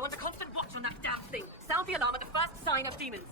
I want a constant watch on that damn thing. Sound the alarm at the first sign of demons.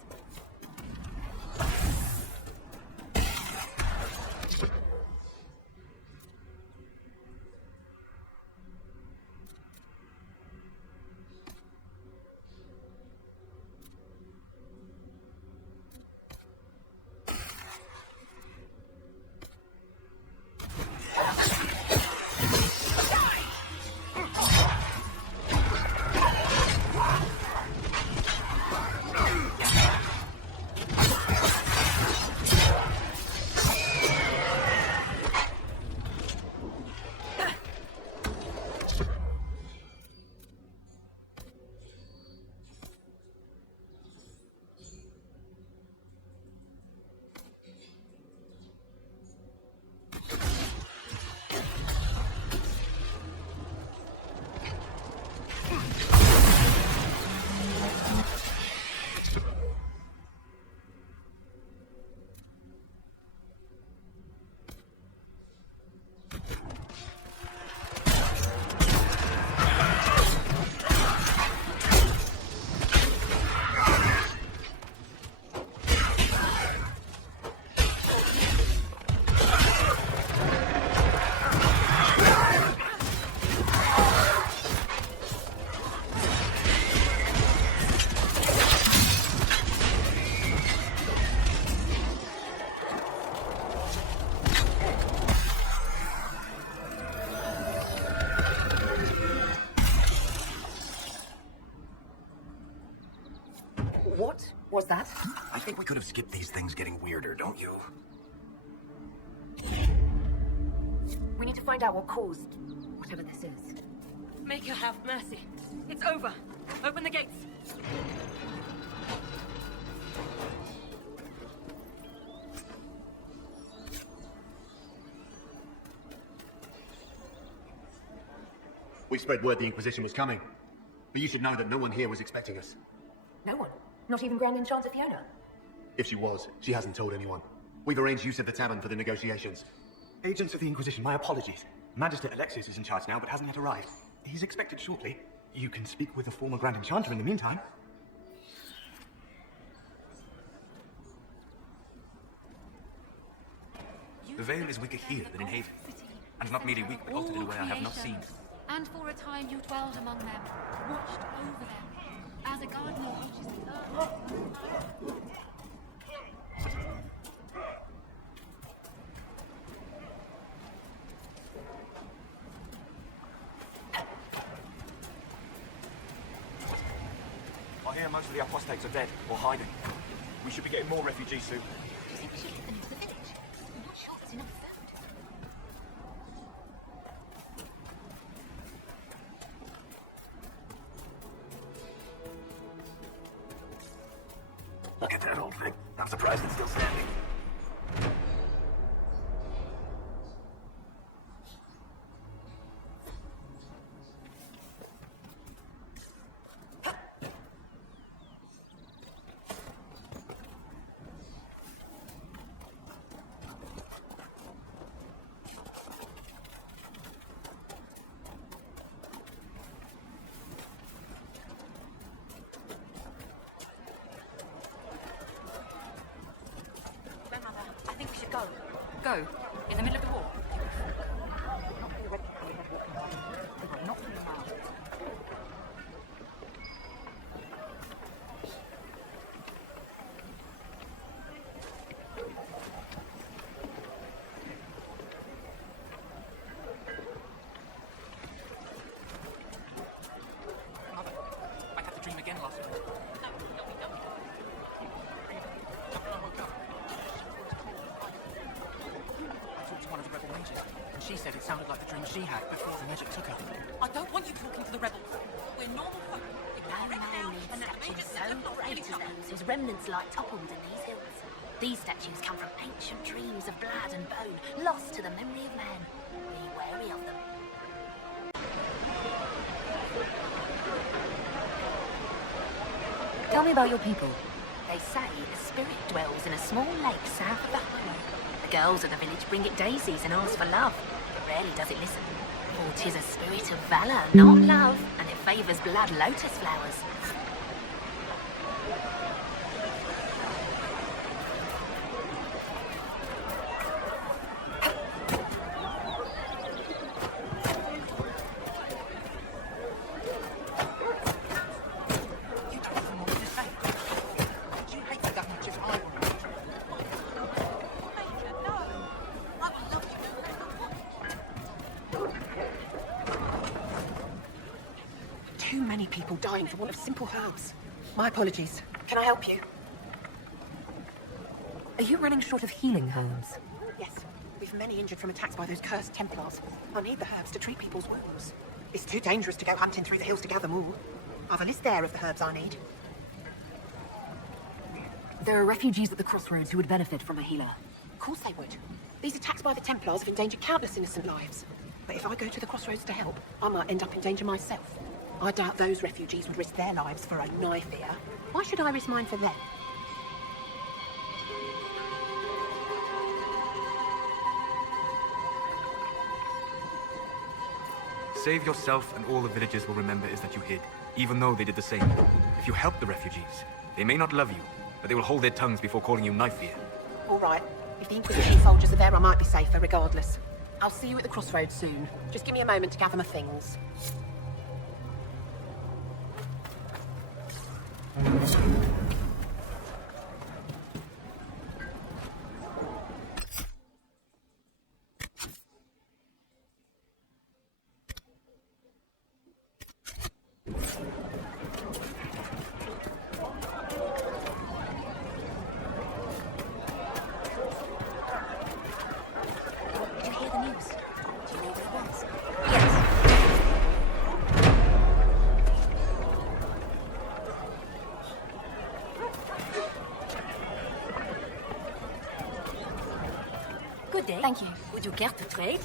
What was that? I think we could have skipped these things getting weirder, don't you? We need to find out what caused whatever this is. Make her have mercy. It's over. Open the gates. We spread word the Inquisition was coming. But you should know that no one here was expecting us. No one? Not even Grand Enchanter Fiona? If she was, she hasn't told anyone. We've arranged use of the tavern for the negotiations. Agents of the Inquisition, my apologies. Magistrate Alexius is in charge now, but hasn't yet arrived. He's expected shortly. You can speak with the former Grand Enchanter in the meantime. The veil is weaker here than in Haven. And not merely weak, but altered in a way I have not seen. And for a time you dwelled among them, watched over them, as a gardener watches the earth. I hear most of the apostates are dead, or hiding. We should be getting more refugees soon. Do you think we should get them into the village? I'm not sure there's enough food. Look at that old thing. I'm surprised it's still standing. Go. In the middle of the war. I had the dream again last night. One of the rebel mages, and she said it sounded like the dream she had before the magic took her. I don't want you talking to the rebels. We're normal folk. No need statues so great as those whose remnants lie toppled in these hills. These statues come from ancient dreams of blood and bone, lost to the memory of man. Be wary of them. Tell me about your people. They say a spirit dwells in a small lake south of the highway. The girls of the village bring it daisies and ask for love. rarely does it listen. For 'tis a spirit of valor, not love, and it favours blood lotus flowers. You don't even know what to say. Do you hate her that much as I want? Major, no! I love you. Too many people dying for want of simple herbs. My apologies. Can I help you? Are you running short of healing herbs? Yes. We've many injured from attacks by those cursed Templars. I need the herbs to treat people's wounds. It's too dangerous to go hunting through the hills to gather more. I've a list there of the herbs I need. There are refugees at the crossroads who would benefit from a healer. Of course they would. These attacks by the Templars have endangered countless innocent lives. But if I go to the crossroads to help, I might end up in danger myself. I doubt those refugees would risk their lives for a knife here. Why should I risk mine for them? Save yourself and all the villagers will remember is that you hid, even though they did the same. If you help the refugees, they may not love you, but they will hold their tongues before calling you knife ear. All right. If the Inquisition soldiers are there, I might be safer regardless. I'll see you at the crossroads soon. Just give me a moment to gather my things. Did you hear the news? Do you know what it was? Yes. Good day. Thank you. Would you care to trade?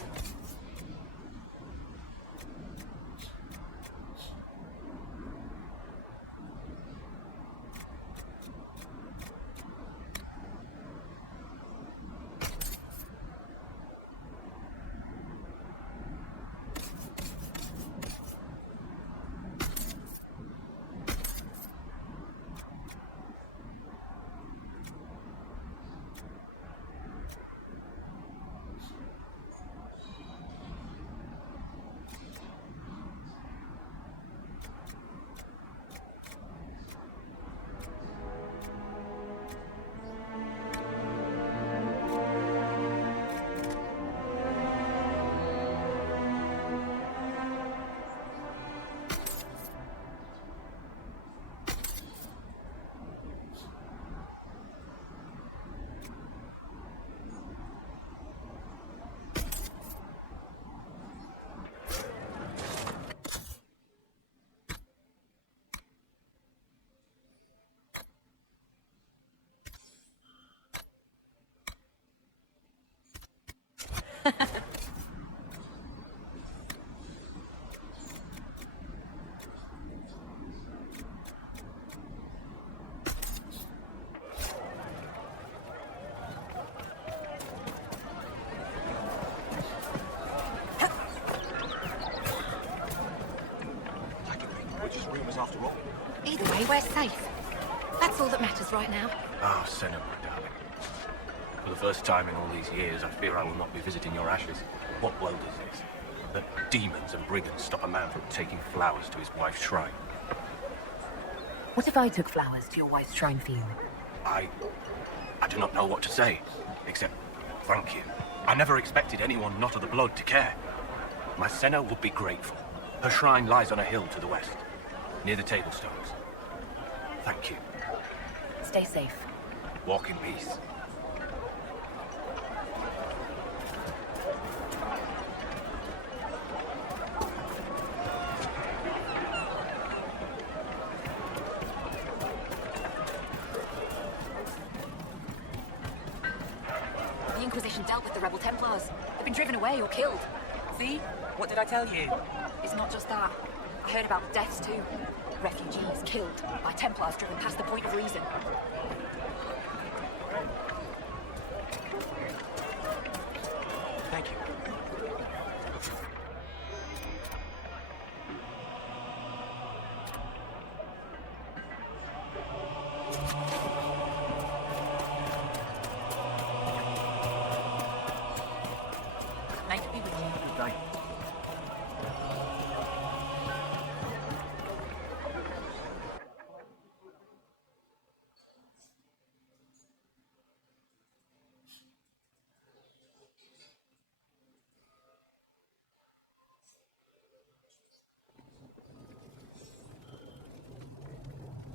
After all. Either way, we're safe. That's all that matters right now. Oh, Senna, my darling. For the first time in all these years, I fear I will not be visiting your ashes. What world is this? That demons and brigands stop a man from taking flowers to his wife's shrine. What if I took flowers to your wife's shrine for you? I do not know what to say, except thank you. I never expected anyone not of the blood to care. My Senna would be grateful. Her shrine lies on a hill to the west, near the tablstones. Thank you. Stay safe. Walk in peace. The Inquisition dealt with the rebel Templars. They've been driven away or killed. See? What did I tell you? It's not just that. I heard about deaths too. Refugees killed by Templars driven past the point of reason. Thank you.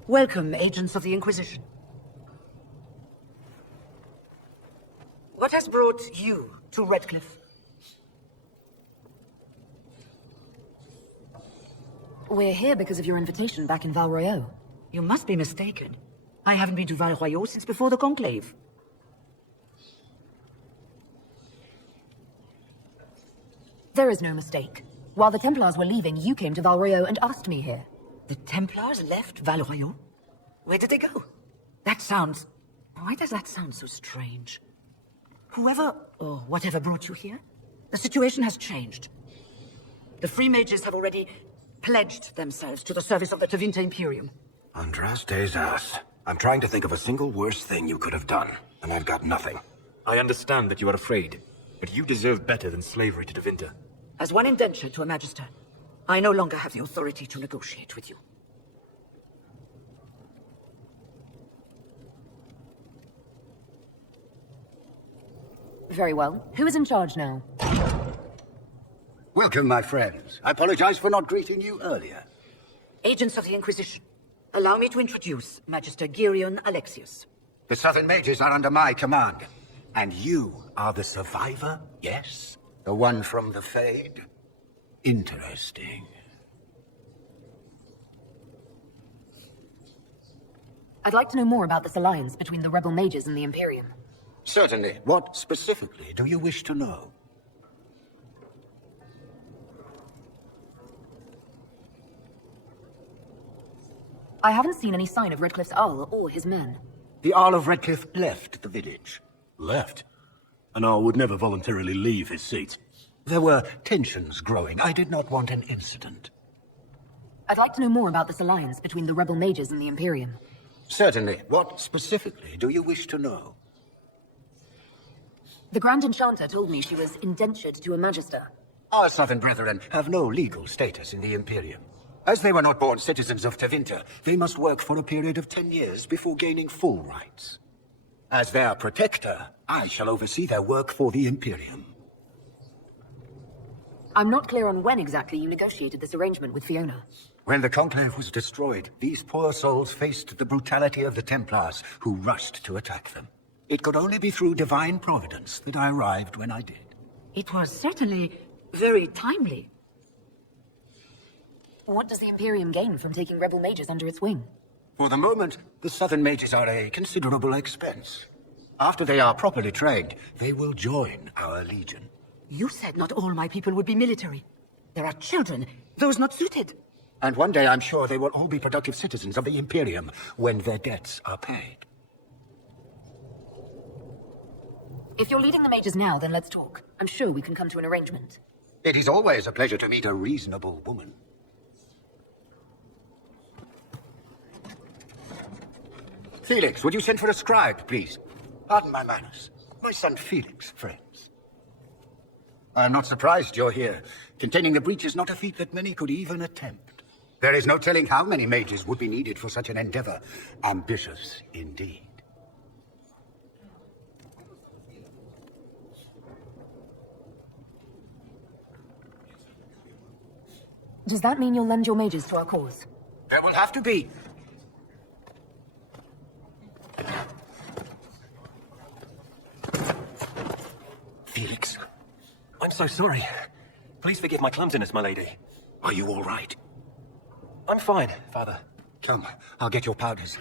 Welcome, agents of the Inquisition. What has brought you to Redcliffe? We're here because of your invitation back in Val Royeaux. You must be mistaken. I haven't been to Val Royeaux since before the Conclave. There is no mistake. While the Templars were leaving, you came to Val Royeaux and asked me here. The Templars left Val Royeaux? Where did they go? That sounds... Why does that sound so strange? Whoever or whatever brought you here, the situation has changed. The Free Mages have already pledged themselves to the service of the Tevinter Imperium. Andraste's ass. I'm trying to think of a single worse thing you could have done, and I've got nothing. I understand that you are afraid, but you deserve better than slavery to Tevinter. As one indentured to a Magister, I no longer have the authority to negotiate with you. Very well. Who is in charge now? Welcome, my friends. I apologize for not greeting you earlier. Agents of the Inquisition, allow me to introduce Magister Girion Alexius. The Southern Mages are under my command. And you are the survivor, yes? The one from the Fade? Interesting. I'd like to know more about this alliance between the rebel mages and the Imperium. Certainly. What specifically do you wish to know? I haven't seen any sign of Redcliffe's Arl or his men. The Arl of Redcliffe left the village. Left? An Arl would never voluntarily leave his seat. There were tensions growing. I did not want an incident. I'd like to know more about this alliance between the rebel mages and the Imperium. Certainly. What specifically do you wish to know? The Grand Enchanter told me she was indentured to a Magister. Our Southern Brethren have no legal status in the Imperium. As they were not born citizens of Tevinter, they must work for a period of 10 years before gaining full rights. As their protector, I shall oversee their work for the Imperium. I'm not clear on when exactly you negotiated this arrangement with Fiona. When the Conclave was destroyed, these poor souls faced the brutality of the Templars, who rushed to attack them. It could only be through divine providence that I arrived when I did. It was certainly very timely. What does the Imperium gain from taking rebel mages under its wing? For the moment, the Southern Mages are a considerable expense. After they are properly trained, they will join our Legion. You said not all my people would be military. There are children, those not suited. And one day I'm sure they will all be productive citizens of the Imperium when their debts are paid. If you're leading the mages now, then let's talk. I'm sure we can come to an arrangement. It is always a pleasure to meet a reasonable woman. Felix, would you send for a scribe, please? Pardon my manners. My son Felix, friends. I'm not surprised you're here. Containing the breach is not a feat that many could even attempt. There is no telling how many mages would be needed for such an endeavor. Ambitious, indeed. Does that mean you'll lend your mages to our cause? There will have to be. Felix. I'm so sorry. Please forgive my clumsiness, my lady. Are you all right? I'm fine, Father. Come, I'll get your powders.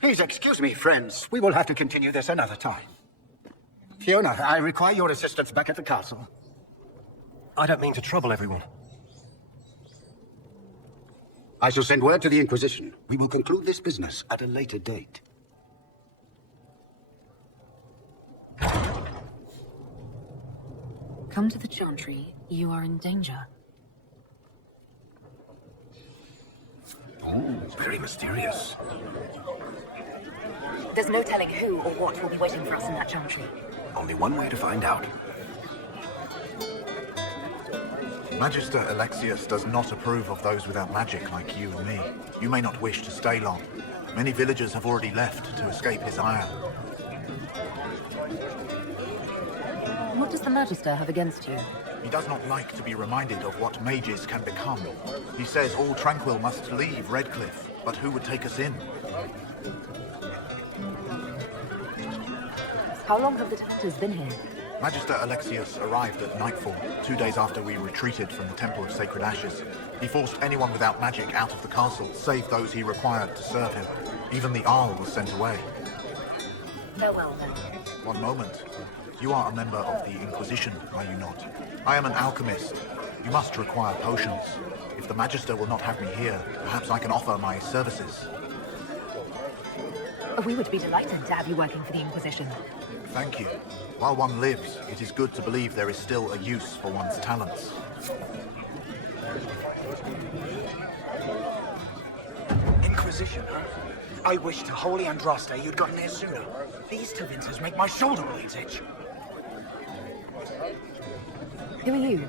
Please excuse me, friends. We will have to continue this another time. Fiona, I require your assistance back at the castle. I don't mean to trouble everyone. I shall send word to the Inquisition. We will conclude this business at a later date. Come to the Chantry. You are in danger. Oh, very mysterious. There's no telling who or what will be waiting for us in that Chantry. Only one way to find out. Magister Alexius does not approve of those without magic like you and me. You may not wish to stay long. Many villagers have already left to escape his ire. What does the Magister have against you? He does not like to be reminded of what mages can become. He says all tranquil must leave Redcliffe, but who would take us in? How long have the Tevinters been here? Magister Alexius arrived at nightfall, 2 days after we retreated from the Temple of Sacred Ashes. He forced anyone without magic out of the castle, save those he required to serve him. Even the Arl was sent away. Farewell, then. One moment. You are a member of the Inquisition, are you not? I am an alchemist. You must require potions. If the Magister will not have me here, perhaps I can offer my services. We would be delighted to have you working for the Inquisition. Thank you. While one lives, it is good to believe there is still a use for one's talents. Inquisition, huh? I wish to holy Andraste you'd gotten here sooner. These Tevinters make my shoulder blades itch. Who are you?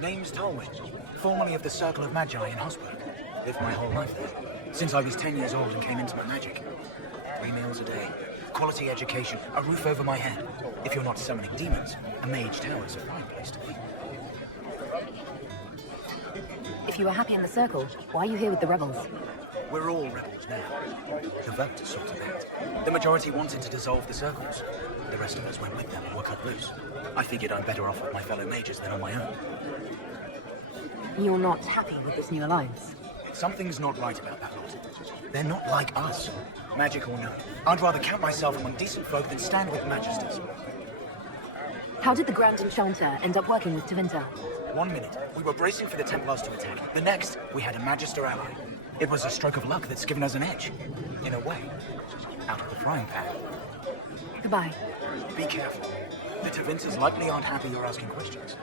Name's Tolwyn, formerly of the Circle of Magi in Hosberg. Lived my whole life there, since I was 10 years old and came into my magic. 3 meals a day, quality education, a roof over my head. If you're not summoning demons, a mage tower's a fine place to be. If you were happy in the Circle, why are you here with the rebels? We're all rebels now. The vote sorted out. The majority wanted to dissolve the circles. The rest of us went with them and were cut loose. I figured I'm better off with my fellow mages than on my own. You're not happy with this new alliance? Something's not right about that lot. They're not like us. Magic or no, I'd rather count myself among decent folk than stand with magisters. How did the Grand Enchanter end up working with Tevinter? 1 minute, we were bracing for the Templars to attack. The next, we had a Magister ally. It was a stroke of luck that's given us an edge. In a way. Out of the frying pan. Goodbye. Be careful. The Tevinters likely aren't happy you're asking questions.